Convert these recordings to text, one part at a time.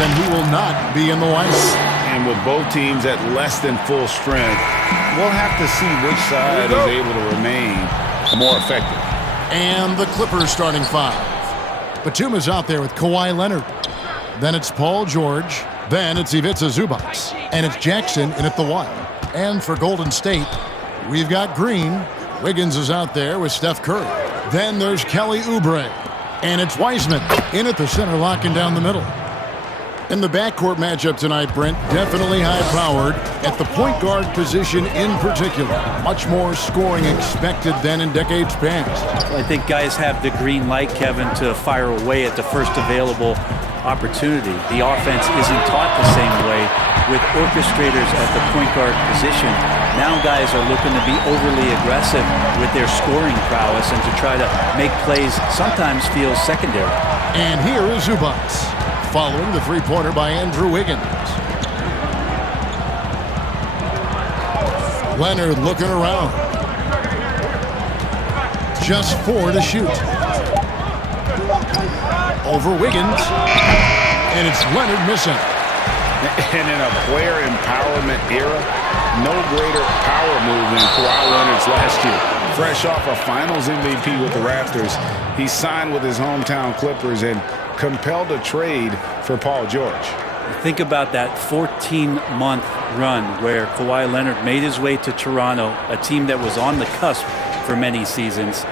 then he will not be in the lineup. And with both teams at less than full strength, we'll have to see which side is able to remain more effective. And the Clippers starting five. Batum is out there with Kawhi Leonard. Then it's Paul George. Then it's Ivica Zubac. And it's Jackson in at the one. And for Golden State, we've got Green. Wiggins is out there with Steph Curry. Then there's Kelly Oubre. And it's Wiseman in at the center, locking down the middle. In the backcourt matchup tonight, Brent, definitely high-powered at the point guard position in particular. Much more scoring expected than in decades past. Well, I think guys have the green light, Kevin, to fire away at the first available opportunity. The offense isn't taught the same way with orchestrators at the point guard position. Now guys are looking to be overly aggressive with their scoring prowess and to try to make plays sometimes feel secondary. And here is Zubac, following the three-pointer by Andrew Wiggins. Leonard looking around. Just 4 to shoot. Over Wiggins. And it's Leonard missing. And in a player empowerment era, no greater power move than Kawhi Leonard's last year. Fresh off a Finals MVP with the Raptors, he signed with his hometown Clippers and compelled a trade for Paul George. Think about that 14-month run where Kawhi Leonard made his way to Toronto, a team that was on the cusp for many seasons,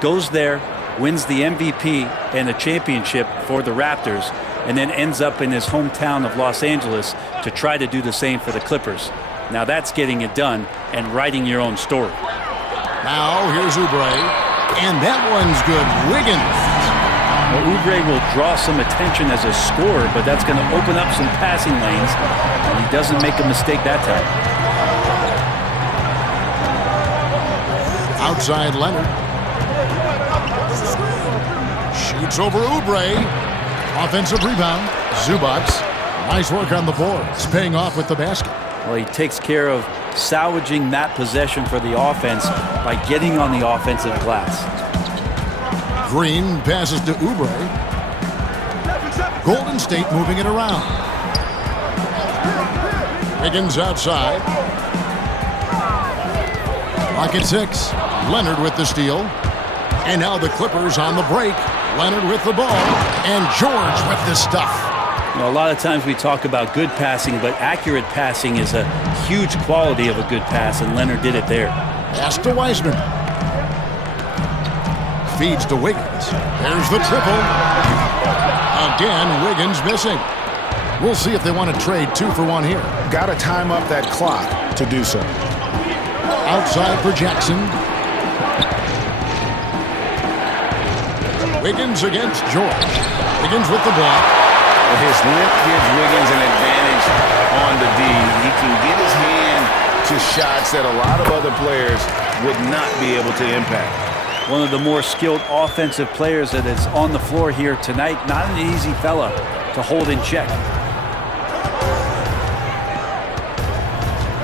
goes there, wins the MVP and a championship for the Raptors, and then ends up in his hometown of Los Angeles to try to do the same for the Clippers. Now that's getting it done and writing your own story. Now here's Oubre, and that one's good. Wiggins. Well, Oubre will draw some attention as a scorer, but that's going to open up some passing lanes, and he doesn't make a mistake that time. Outside Leonard. Shoots over Oubre. Offensive rebound. Zubac. Nice work on the boards. Paying off with the basket. Well, he takes care of salvaging that possession for the offense by getting on the offensive glass. Green passes to Oubre. Golden State moving it around. Wiggins outside. Clock at 6. Leonard with the steal. And now the Clippers on the break. Leonard with the ball. And George with the stuff. You know, a lot of times we talk about good passing, but accurate passing is a huge quality of a good pass, and Leonard did it there. Pass to Wiseman. Feeds to Wiggins. There's the triple. Again, Wiggins missing. We'll see if they want to trade 2 for 1 here. Got to time up that clock to do so. Outside for Jackson. Wiggins against George. Wiggins with the block. His length gives Wiggins an advantage on the D. He can get his hand to shots that a lot of other players would not be able to impact. One of the more skilled offensive players that is on the floor here tonight. Not an easy fella to hold in check.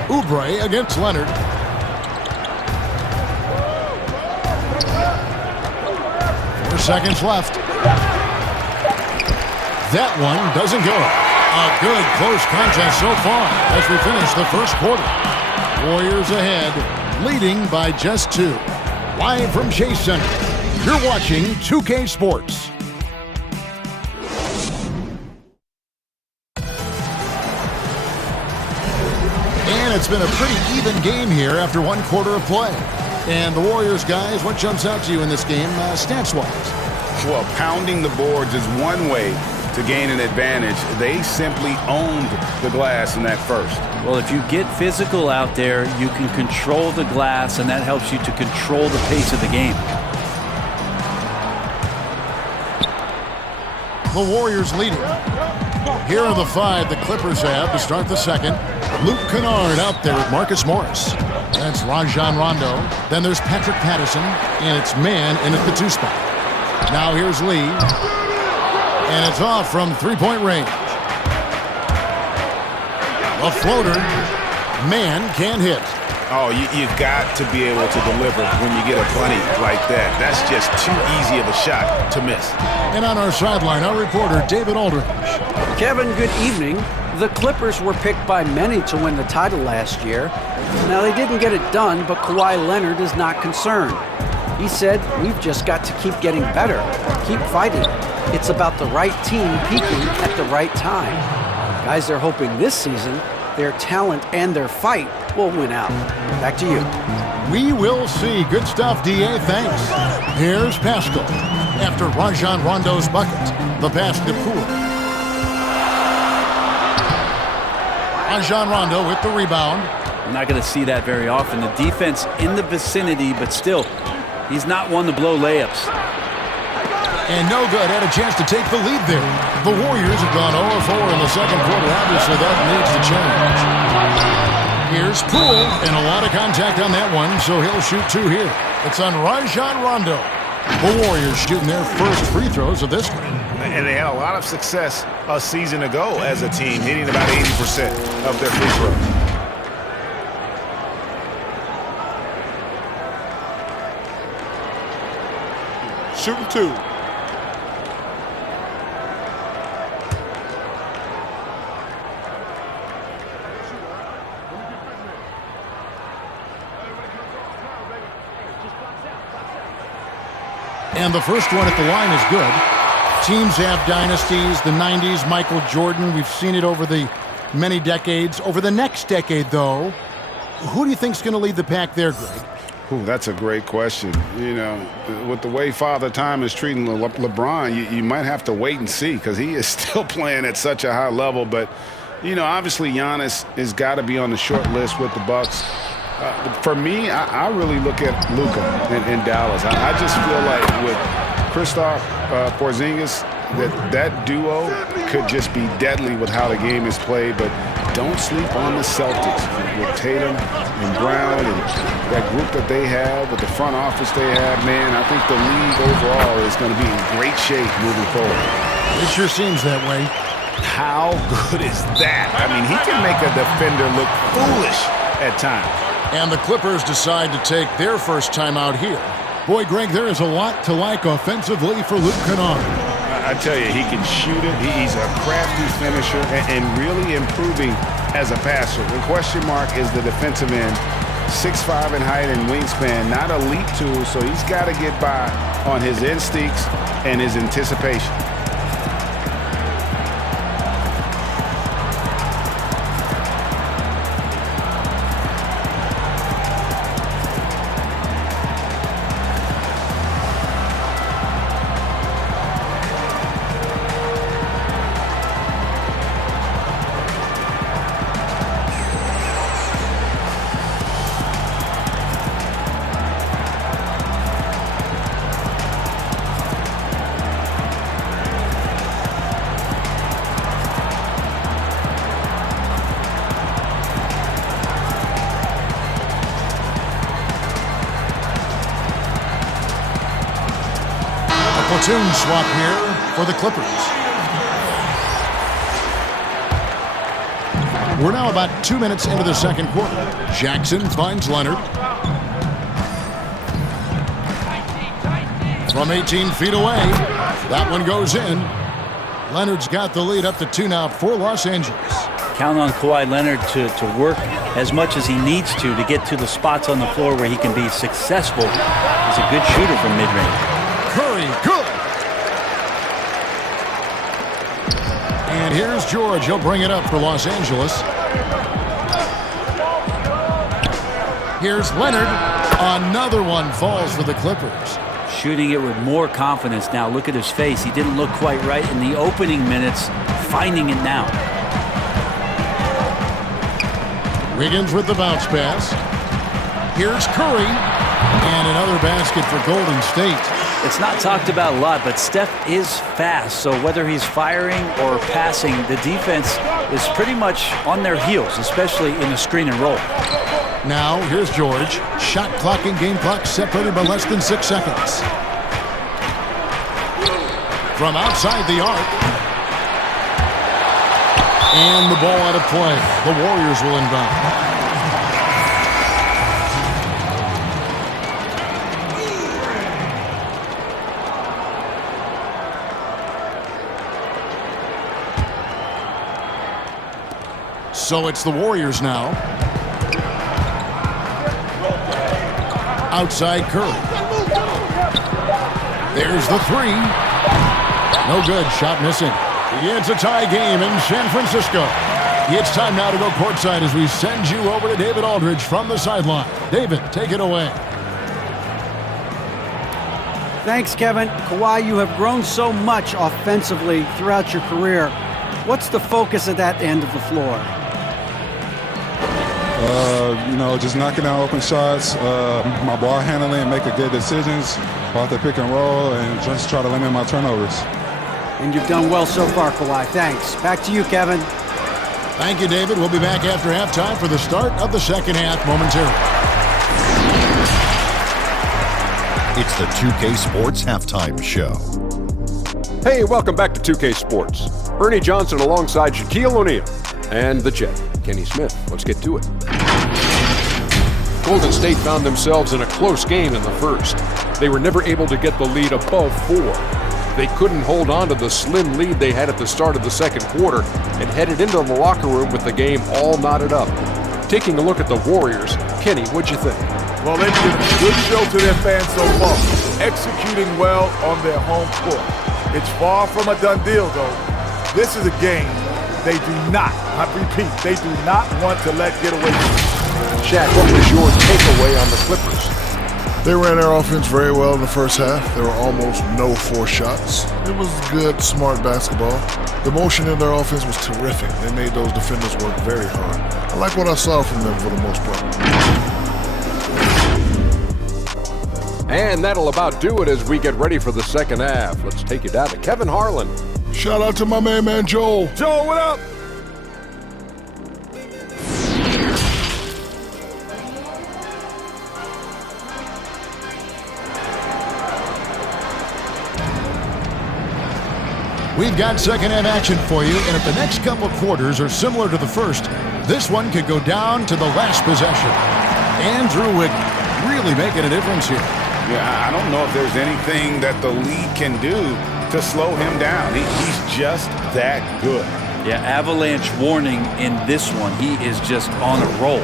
Oubre against Leonard. 4 seconds left. That one doesn't go. A good close contest so far as we finish the first quarter. Warriors ahead, leading by just 2. Live from Chase Center, you're watching 2K Sports. And it's been a pretty even game here after 1 quarter of play. And the Warriors, guys, what jumps out to you in this game stats-wise? Well, pounding the boards is one way to gain an advantage. They simply owned the glass in that first. Well, if you get physical out there, you can control the glass, and that helps you to control the pace of the game. The Warriors leading. Here are the 5 the Clippers have to start the second. Luke Kennard out there with Marcus Morris. That's Rajon Rondo. Then there's Patrick Patterson, and it's Man in at the 2 spot. Now here's Lee. And it's off from three-point range. A floater. Man can't hit. Oh, you've got to be able to deliver when you get a bunny like that. That's just too easy of a shot to miss. And on our sideline, our reporter, David Aldridge. Kevin, good evening. The Clippers were picked by many to win the title last year. Now, they didn't get it done, but Kawhi Leonard is not concerned. He said, "We've just got to keep getting better, keep fighting. It's about the right team peaking at the right time." Guys, they're hoping this season their talent and their fight will win out. Back to you. We will see. Good stuff, D.A. Thanks. Here's Pascal. After Rajon Rondo's bucket, the pass to Poole. Rajon Rondo with the rebound. We're not going to see that very often. The defense in the vicinity, but still, he's not one to blow layups. And no good. Had a chance to take the lead there. The Warriors have gone 0-4 in the second quarter. Obviously, that needs to change. Here's Poole, and a lot of contact on that one, so he'll shoot two here. It's on Rajon Rondo. The Warriors shooting their first free throws of this game. And they had a lot of success a season ago as a team, hitting about 80% of their free throws. Shooting two. And the first one at the line is good. Teams have dynasties, the 90s, Michael Jordan. We've seen it over the many decades. Over the next decade, though, who do you think is going to lead the pack there, Greg? Ooh, that's a great question. You know, with the way Father Time is treating LeBron, you might have to wait and see because he is still playing at such a high level. But, you know, obviously Giannis has got to be on the short list with the Bucks. For me, I really look at Luka in Dallas. I just feel like with Kristaps Porzingis, that duo could just be deadly with how the game is played. But don't sleep on the Celtics with Tatum and Brown and that group that they have, with the front office they have. Man, I think the league overall is going to be in great shape moving forward. It sure seems that way. How good is that? I mean, he can make a defender look foolish at times. And the Clippers decide to take their first time out here. Boy, Greg, there is a lot to like offensively for Luke Kennard. I tell you, he can shoot it. He's a crafty finisher and really improving as a passer. The question mark is the defensive end. 6'5" in height and wingspan, not elite tool, so he's got to get by on his instincts and his anticipation. Platoon swap here for the Clippers. We're now about 2 minutes into the second quarter. Jackson finds Leonard. From 18 feet away. That one goes in. Leonard's got the lead up to 2 now for Los Angeles. Count on Kawhi Leonard to work as much as he needs to get to the spots on the floor where he can be successful. He's a good shooter from mid-range. Curry, good. And here's George. He'll bring it up for Los Angeles. Here's Leonard. Another one falls for the Clippers. Shooting it with more confidence now. Look at his face. He didn't look quite right in the opening minutes. Finding it now. Wiggins with the bounce pass. Here's Curry. And another basket for Golden State. It's not talked about a lot, but Steph is fast. So whether he's firing or passing, the defense is pretty much on their heels, especially in the screen and roll. Now, here's George. Shot clock and game clock separated by less than 6 seconds. From outside the arc. And the ball out of play. The Warriors will inbound. So it's the Warriors now. Outside Curry. There's the three. No good. Shot missing. It's a tie game in San Francisco. It's time now to go courtside as we send you over to David Aldridge from the sideline. David, take it away. Thanks, Kevin. Kawhi, you have grown so much offensively throughout your career. What's the focus at that end of the floor? Just knocking down open shots, my ball handling, making good decisions off the pick and roll, and just try to limit my turnovers. And you've done well so far, Kawhi. Thanks. Back to you, Kevin. Thank you, David. We'll be back after halftime for the start of the second half momentarily. It's the 2K Sports Halftime Show. Hey, welcome back to 2K Sports. Ernie Johnson alongside Shaquille O'Neal and the Jet, Kenny Smith. Let's get to it. Golden State found themselves in a close game in the first. They were never able to get the lead above 4. They couldn't hold on to the slim lead they had at the start of the second quarter and headed into the locker room with the game all knotted up. Taking a look at the Warriors, Kenny, what'd you think? Well, they've given a good show to their fans so far, executing well on their home court. It's far from a done deal, though. This is a game they do not, I repeat, they do not want to let get away from. Shaq, what was your takeaway on the Clippers? They ran their offense very well in the first half. There were almost no forced shots. It was good, smart basketball. The motion in their offense was terrific. They made those defenders work very hard. I like what I saw from them for the most part. And that'll about do it as we get ready for the second half. Let's take you down to Kevin Harlan. Shout out to my man Joel. Joel, what up? We've got second half action for you, and if the next couple quarters are similar to the first, this one could go down to the last possession. Andrew Wiggins really making a difference here. Yeah, I don't know if there's anything that the league can do to slow him down. He's just that good. Yeah, avalanche warning in this one. He is just on a roll.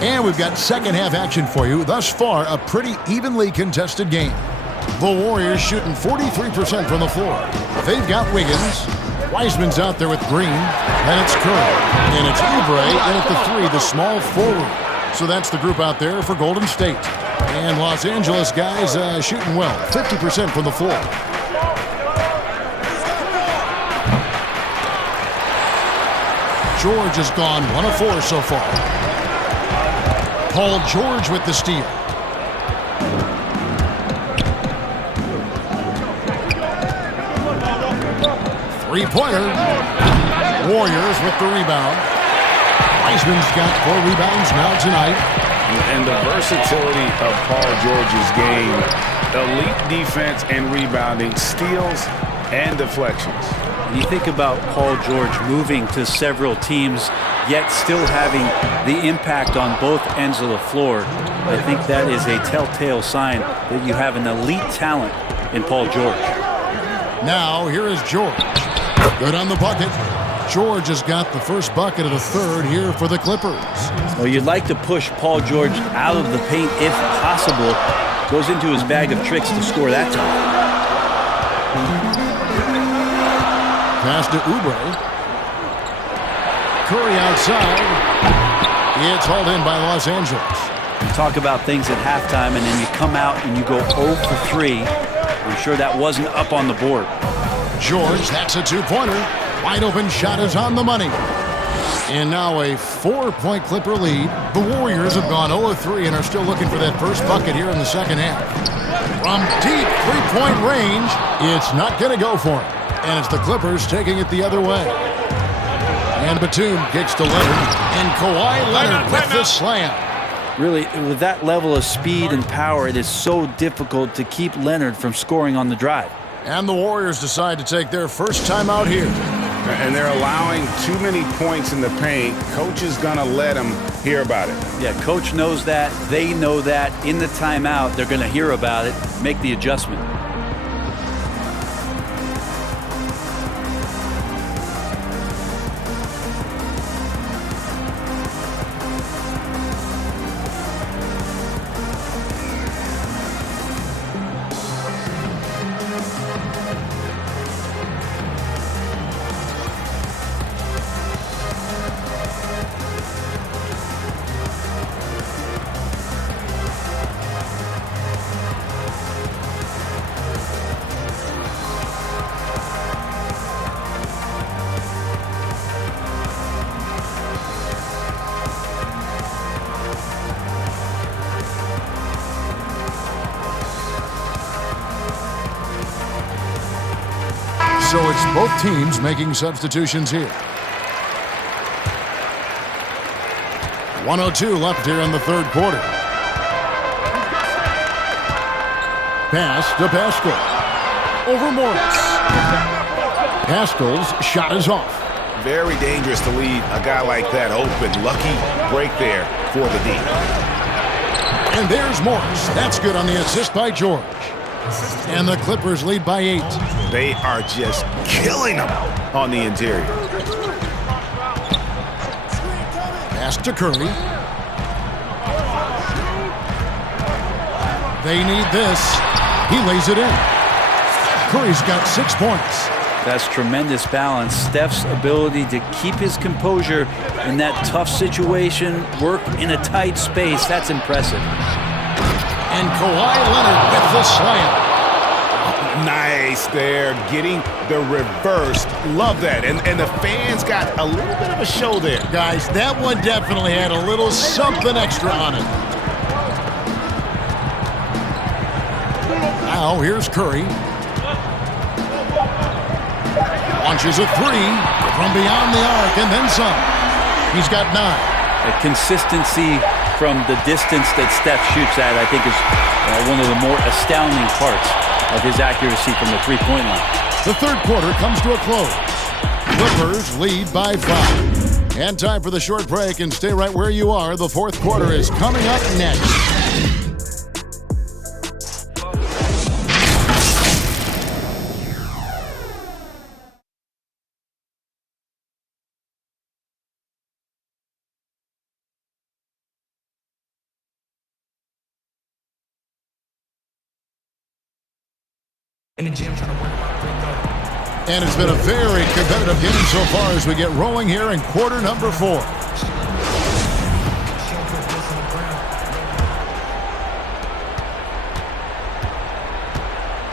And we've got second half action for you. Thus far, a pretty evenly contested game. The Warriors shooting 43% from the floor. They've got Wiggins. Wiseman's out there with Green. And it's Curry. And it's Oubre in at the 3, the small forward. So that's the group out there for Golden State. And Los Angeles guys shooting well, 50% from the floor. George has gone 1 of 4 so far. Paul George with the steal. Three-pointer. Warriors with the rebound. Wiseman's got 4 rebounds now tonight. And the versatility of Paul George's game, elite defense and rebounding, steals and deflections. When you think about Paul George moving to several teams, yet still having the impact on both ends of the floor, I think that is a telltale sign that you have an elite talent in Paul George. Now, here is George. Good on the bucket. George has got the first bucket of the third here for the Clippers. Well, you'd like to push Paul George out of the paint if possible. Goes into his bag of tricks to score that time. Pass to Oubre. Curry outside. It's hauled in by Los Angeles. Talk about things at halftime, and then you come out and you go 0 for 3. I'm sure that wasn't up on the board. George, that's a 2-pointer. Wide open shot is on the money. And now a 4-point Clipper lead. The Warriors have gone 0 of 3 and are still looking for that first bucket here in the second half. From deep 3-point range, it's not going to go for him. And it's the Clippers taking it the other way. And Batum kicks to Leonard. And Kawhi Leonard with the slam. Really, with that level of speed and power, it is so difficult to keep Leonard from scoring on the drive. And the Warriors decide to take their first time out here. And they're allowing too many points in the paint. Coach is going to let them hear about it. Yeah, coach knows that. They know that. In the timeout, they're going to hear about it, make the adjustment. Both teams making substitutions here. 1:02 left here in the third quarter. Pass to Pascal. Over Morris. Pascal's shot is off. Very dangerous to leave a guy like that open. Lucky break there for the D. And there's Morris. That's good on the assist by George. And the Clippers lead by 8. They are just killing them on the interior. Pass to Curry. They need this. He lays it in. Curry's got 6 points. That's tremendous balance. Steph's ability to keep his composure in that tough situation, work in a tight space, that's impressive. And Kawhi Leonard with the slam. Nice there, getting the reverse. Love that. And the fans got a little bit of a show there. Guys, that one definitely had a little something extra on it. Now here's Curry. Launches a 3 from beyond the arc and then some. He's got 9. The consistency from the distance that Steph shoots at, I think, is one of the more astounding parts of his accuracy from the three-point line. The third quarter comes to a close. Clippers lead by 5. And time for the short break, and stay right where you are. The fourth quarter is coming up next. In the gym trying to work my free throw. And it's been a very competitive game so far as we get rolling here in quarter number 4.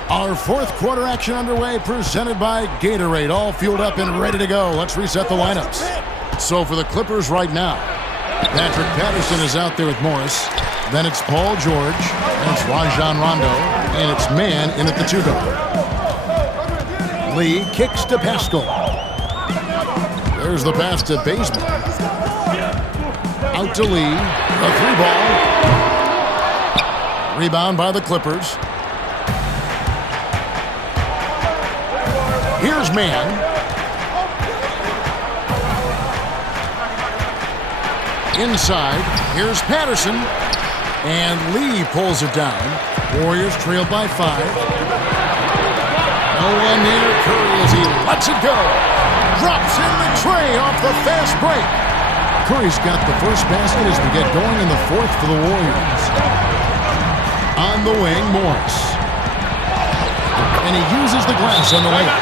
Our fourth quarter action underway, presented by Gatorade. All fueled up and ready to go. Let's reset the lineups. So for the Clippers right now, Patrick Patterson is out there with Morris. Then it's Paul George, and it's Rajon Rondo, and it's Man in at the 2 guard. Lee kicks to Pascal. There's the pass to Baseman. Out to Lee, a 3-ball. Rebound by the Clippers. Here's Man. Inside, here's Patterson. And Lee pulls it down. Warriors trail by 5. No one near Curry as he lets it go. Drops in the tray off the fast break. Curry's got the first basket as we get going in the fourth for the Warriors. On the wing, Morris. And he uses the glass on the layup.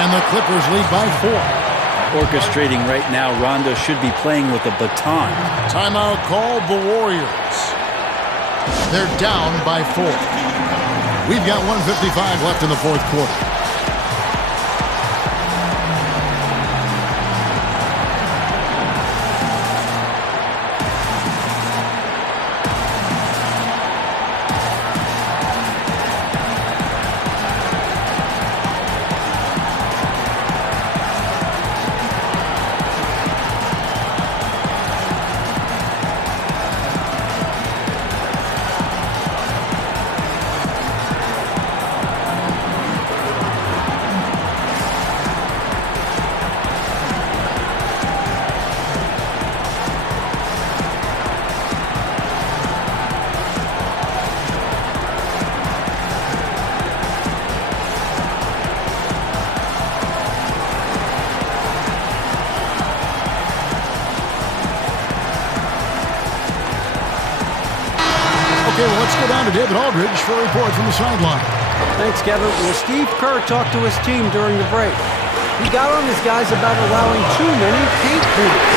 And the Clippers lead by 4. Orchestrating right now, Rondo should be playing with a baton. Timeout called the Warriors. They're down by 4. We've got 1:55 left in the fourth quarter. Okay, well, let's go down to David Aldridge for a report from the sideline. Thanks, Kevin. Well, Steve Kerr talked to his team during the break. He got on his guys about allowing too many paint points.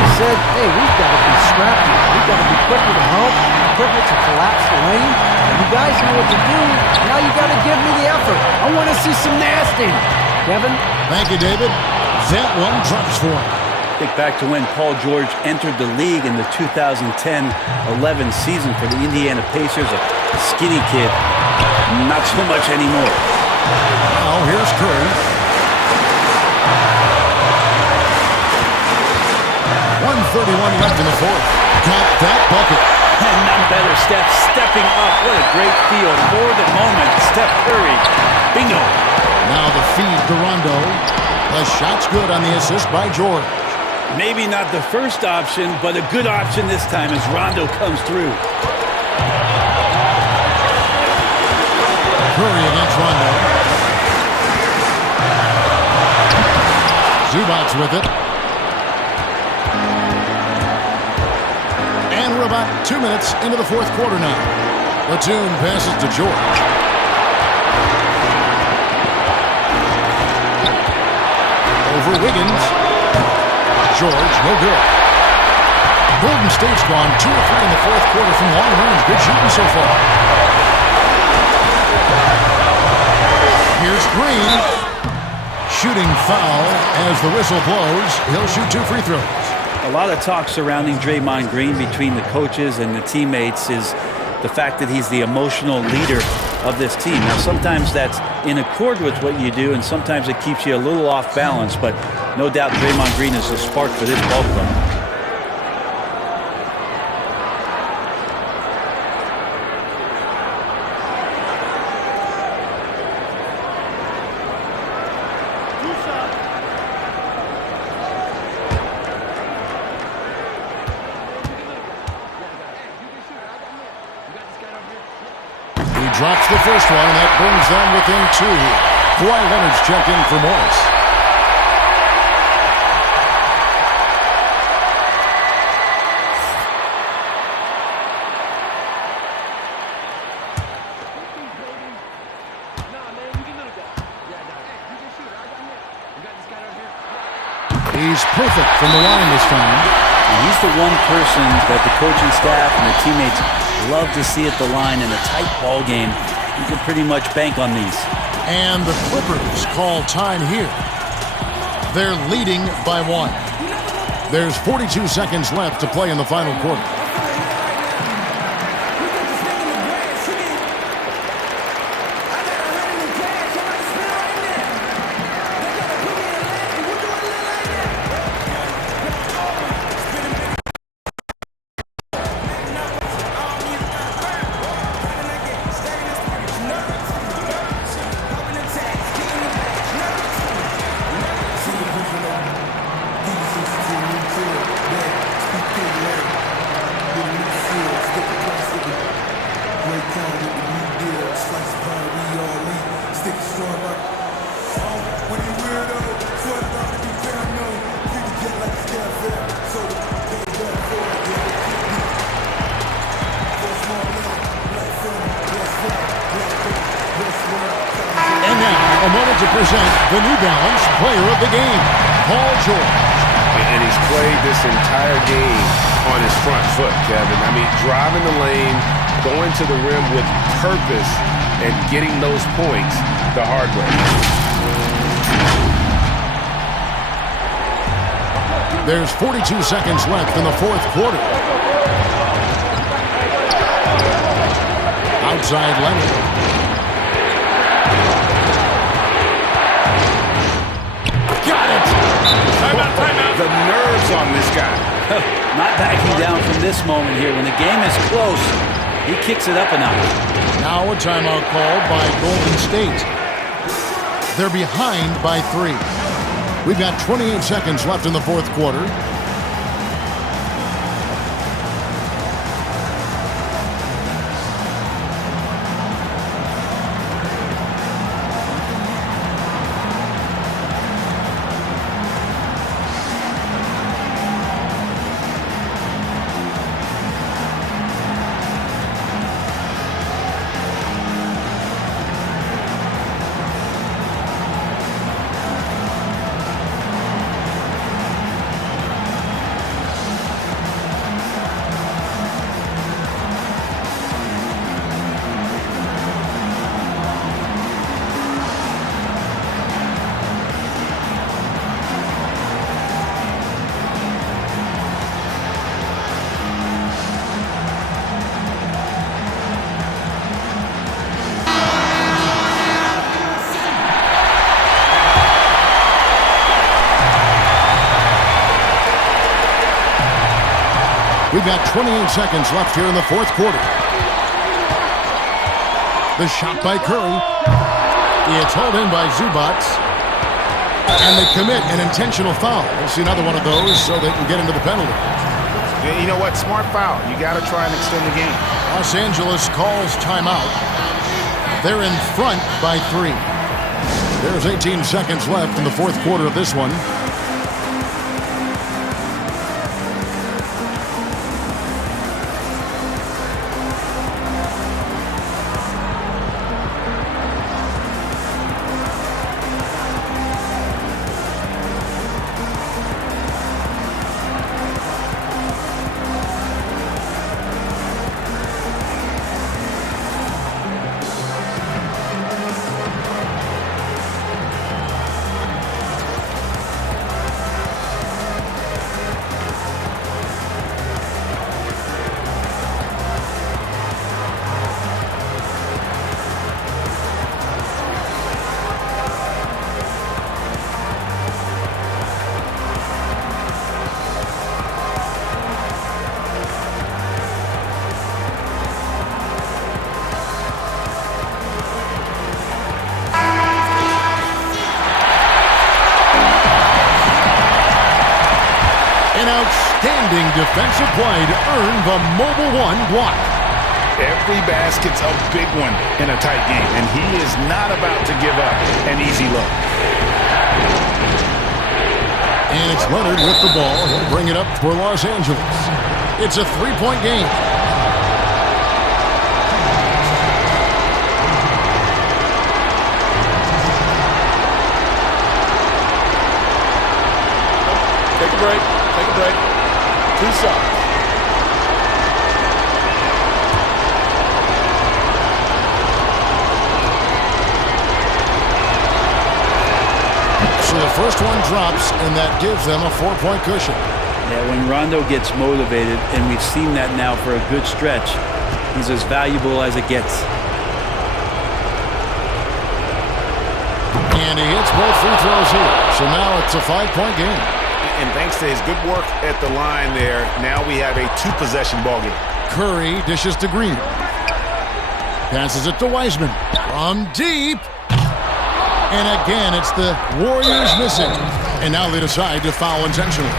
He said, hey, we've got to be scrappy. We've got to be quicker to help, quicker to collapse the lane. You guys know what to do. Now you got to give me the effort. I want to see some nasty. Kevin? Thank you, David. That one drops for him. Think back to when Paul George entered the league in the 2010-11 season for the Indiana Pacers. A skinny kid. Not so much anymore. Now here's Curry. 2:31 left in the fourth. Got that bucket. And none better. Steph stepping up. What a great field. For the moment, Steph Curry. Bingo. Now the feed to Rondo. The shot's good on the assist by George. Maybe not the first option, but a good option this time as Rondo comes through. Curry against Rondo. Zubac with it. And we're about 2 minutes into the fourth quarter now. Batum passes to George. Over Wiggins. George, no good. Golden State's gone 2 of 3 in the fourth quarter from long range. Good shooting so far. Here's Green. Shooting foul as the whistle blows. He'll shoot 2 free throws. A lot of talk surrounding Draymond Green between the coaches and the teammates is the fact that he's the emotional leader of this team. Now, sometimes that's in accord with what you do, and sometimes it keeps you a little off balance, but no doubt Draymond Green is a spark for this ball club. Drops the first one, and that brings them within 2. Kawhi Leonard's check in for Morris. He's perfect from the line this time. And he's the one person that the coaching staff and the teammates love to see at the line in a tight ball game. You can pretty much bank on these. And the Clippers call time here. They're leading by 1. There's 42 seconds left to play in the final quarter. A moment to present the New Balance Player of the Game, Paul George. And he's played this entire game on his front foot, Kevin. I mean, driving the lane, going to the rim with purpose, and getting those points the hard way. There's 42 seconds left in the fourth quarter. Outside Leonard. The nerves on this guy. Not backing down from this moment here. When the game is close, he kicks it up a notch. Now a timeout called by Golden State. They're behind by 3. We've got 28 seconds left in the fourth quarter. We've got 28 seconds left here in the fourth quarter. The shot by Curry. It's hauled in by Zubac. And they commit an intentional foul. We'll see another one of those so they can get into the penalty. Yeah, you know what? Smart foul. You got to try and extend the game. Los Angeles calls timeout. They're in front by 3. There's 18 seconds left in the fourth quarter of this one. Outstanding defensive play to earn the Mobile One block. Every basket's a big one in a tight game, and he is not about to give up an easy look. And it's Leonard with the ball. He'll bring it up for Los Angeles. It's a three-point game. Take a break. Take a break. 2 shots. So the first one drops, and that gives them a 4-point cushion. Yeah, when Rondo gets motivated, and we've seen that now for a good stretch, he's as valuable as it gets. And he hits both free throws here. So now it's a 5-point game. And thanks to his good work at the line there, now we have a 2-possession ball game. Curry dishes to Green. Passes it to Wiseman. From deep. And again, it's the Warriors missing. And now they decide to foul intentionally.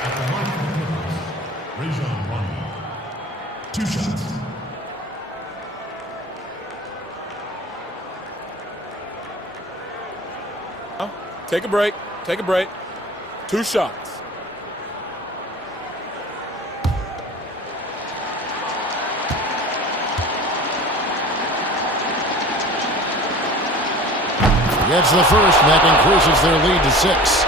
At the line for the Clippers, Rajon Rondo. 2 shots. Take a break. Take a break. 2 shots. Gets the first, and that increases their lead to 6.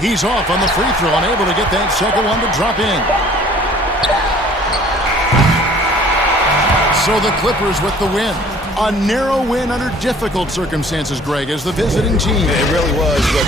He's off on the free throw, unable to get that second one to drop in. So the Clippers with the win. A narrow win under difficult circumstances, Greg, as the visiting team. It really was, but